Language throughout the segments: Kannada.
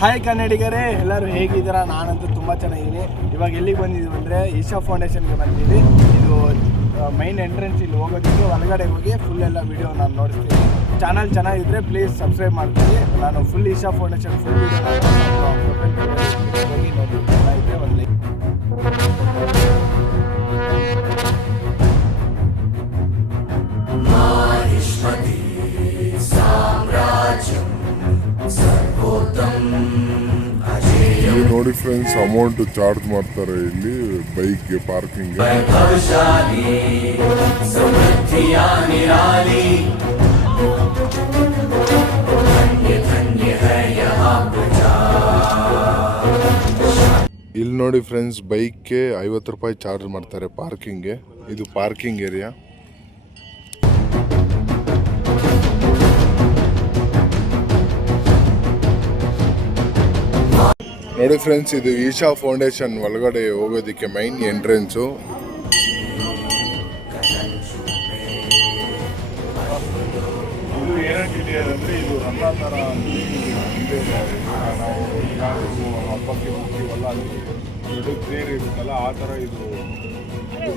ಹಾಯ್ ಕನ್ನಡಿಗರೇ, ಎಲ್ಲರೂ ಹೇಗಿದ್ದೀರಾ? ನಾನಂತೂ ತುಂಬ ಚೆನ್ನಾಗಿದ್ದೀನಿ. ಇವಾಗ ಎಲ್ಲಿಗೆ ಬಂದಿದ್ದೀವಿ ಅಂದರೆ ಈಶಾ ಫೌಂಡೇಶನ್ಗೆ ಬಂದಿದ್ದೀವಿ. ಇದು ಮೈನ್ ಎಂಟ್ರೆನ್ಸ್. ಇಲ್ಲಿ ಹೋಗೋದಕ್ಕೆ ಒಳಗಡೆ ಹೋಗಿ ಫುಲ್ ಎಲ್ಲ ವೀಡಿಯೋ ನಾನು ನೋಡಿಸ್ತೀನಿ. ಚಾನಲ್ ಚೆನ್ನಾಗಿದ್ದರೆ ಪ್ಲೀಸ್ ಸಬ್ಸ್ಕ್ರೈಬ್ ಮಾಡ್ತೀನಿ. ನಾನು full Isha foundation full video ಹೋಗಿ ನೋಡಿ. ಚೆನ್ನಾಗಿದ್ದರೆ ಒಂದು ಲೈಕ್. ನೋಡಿ ಫ್ರೆಂಡ್ಸ್, ಅಮೌಂಟ್ ಚಾರ್ಜ್ ಮಾಡ್ತಾರೆ ಇಲ್ಲಿ ಬೈಕ್ಗೆ ಪಾರ್ಕಿಂಗ್. ಇಲ್ಲಿ ನೋಡಿ ಫ್ರೆಂಡ್ಸ್, ಬೈಕ್ಗೆ 50 ರೂಪಾಯಿ ಚಾರ್ಜ್ ಮಾಡ್ತಾರೆ ಪಾರ್ಕಿಂಗ್ಗೆ. ಇದು ಪಾರ್ಕಿಂಗ್ ಏರಿಯಾ. ನೋಡಿ ಫ್ರೆಂಡ್ಸ್, ಇದು ಈಶಾ ಫೌಂಡೇಶನ್ ಒಳಗಡೆ ಹೋಗೋದಕ್ಕೆ ಮೈನ್ ಎಂಟ್ರೆನ್ಸು. ಇದು ಏನಂತಿದೆ ಅಂದರೆ, ಇದು ರಥ ಥರ ಹಿಂದೆ ನಾವು ಹಬ್ಬಕ್ಕೆ ಹೋಗ್ತೀವಲ್ಲ, ಅಲ್ಲಿ ದೊಡ್ಡ ತೇರು ಇರುತ್ತಲ್ಲ, ಆ ಥರ ಇದು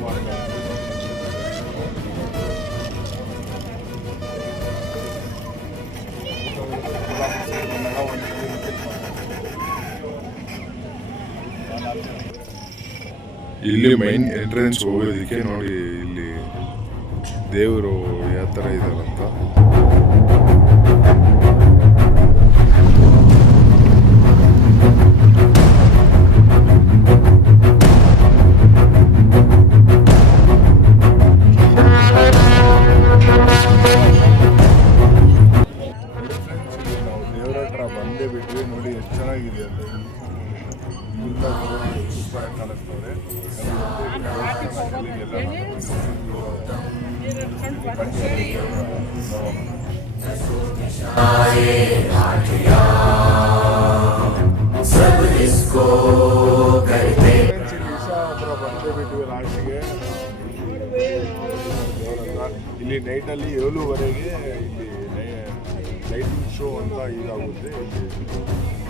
ಮಾಡ್ತಾರೆ. ಇಲ್ಲಿ ಮೈನ್ ಎಂಟ್ರೆನ್ಸ್ ಹೋಗೋದಕ್ಕೆ ನೋಡಿ, ಇಲ್ಲಿ ದೇವರು ಯಾವ ಥರ ಇದಾರಂತ. ನಾವು ದೇವರ ಹತ್ರ ಬಂದೇ ಬಿಟ್ವಿ. ನೋಡಿ ಎಷ್ಟು ಚೆನ್ನಾಗಿದೆ ಅಂತ. ಕಾಣಿಸ್ತವ್ರೆ. ಬಂದೇ ಬಿಟ್ವಿ ಲಾಸ್ಟಿಗೆ. ಇಲ್ಲಿ ನೈಟಲ್ಲಿ 7:30 ಇಲ್ಲಿ ಲೈಟಿಂಗ್ ಶೋ ಅಂತ ಇದಾಗುತ್ತೆ.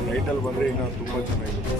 ನೈಟಲ್ಲಿ ಬಂದರೆ ಇನ್ನೂ ತುಂಬ ಚೆನ್ನಾಗಿರುತ್ತೆ.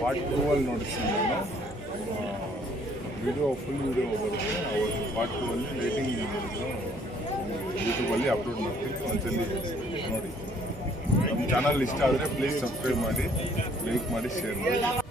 ಪಾರ್ಟ್ 2 ಅಲ್ಲಿ ನೋಡಿಸ್ತೀನಿ ನಾನು. ಫುಲ್ ವಿಡಿಯೋ ಬರುತ್ತೆ. ಅವತ್ತು ಪಾರ್ಟ್ 2 ಅಲ್ಲಿ ಲೈಟಿಂಗ್ ಯೂಟ್ಯೂಬಲ್ಲಿ ಅಪ್ಲೋಡ್ ಮಾಡ್ತೀನಿ. ಒಂದ್ಸಲಿ ನೋಡಿ. ನಮ್ಮ ಚಾನಲ್ ಇಷ್ಟ ಆದರೆ ಪ್ಲೀಸ್ ಸಬ್ಸ್ಕ್ರೈಬ್ ಮಾಡಿ, ಲೈಕ್ ಮಾಡಿ, ಶೇರ್ ಮಾಡಿ.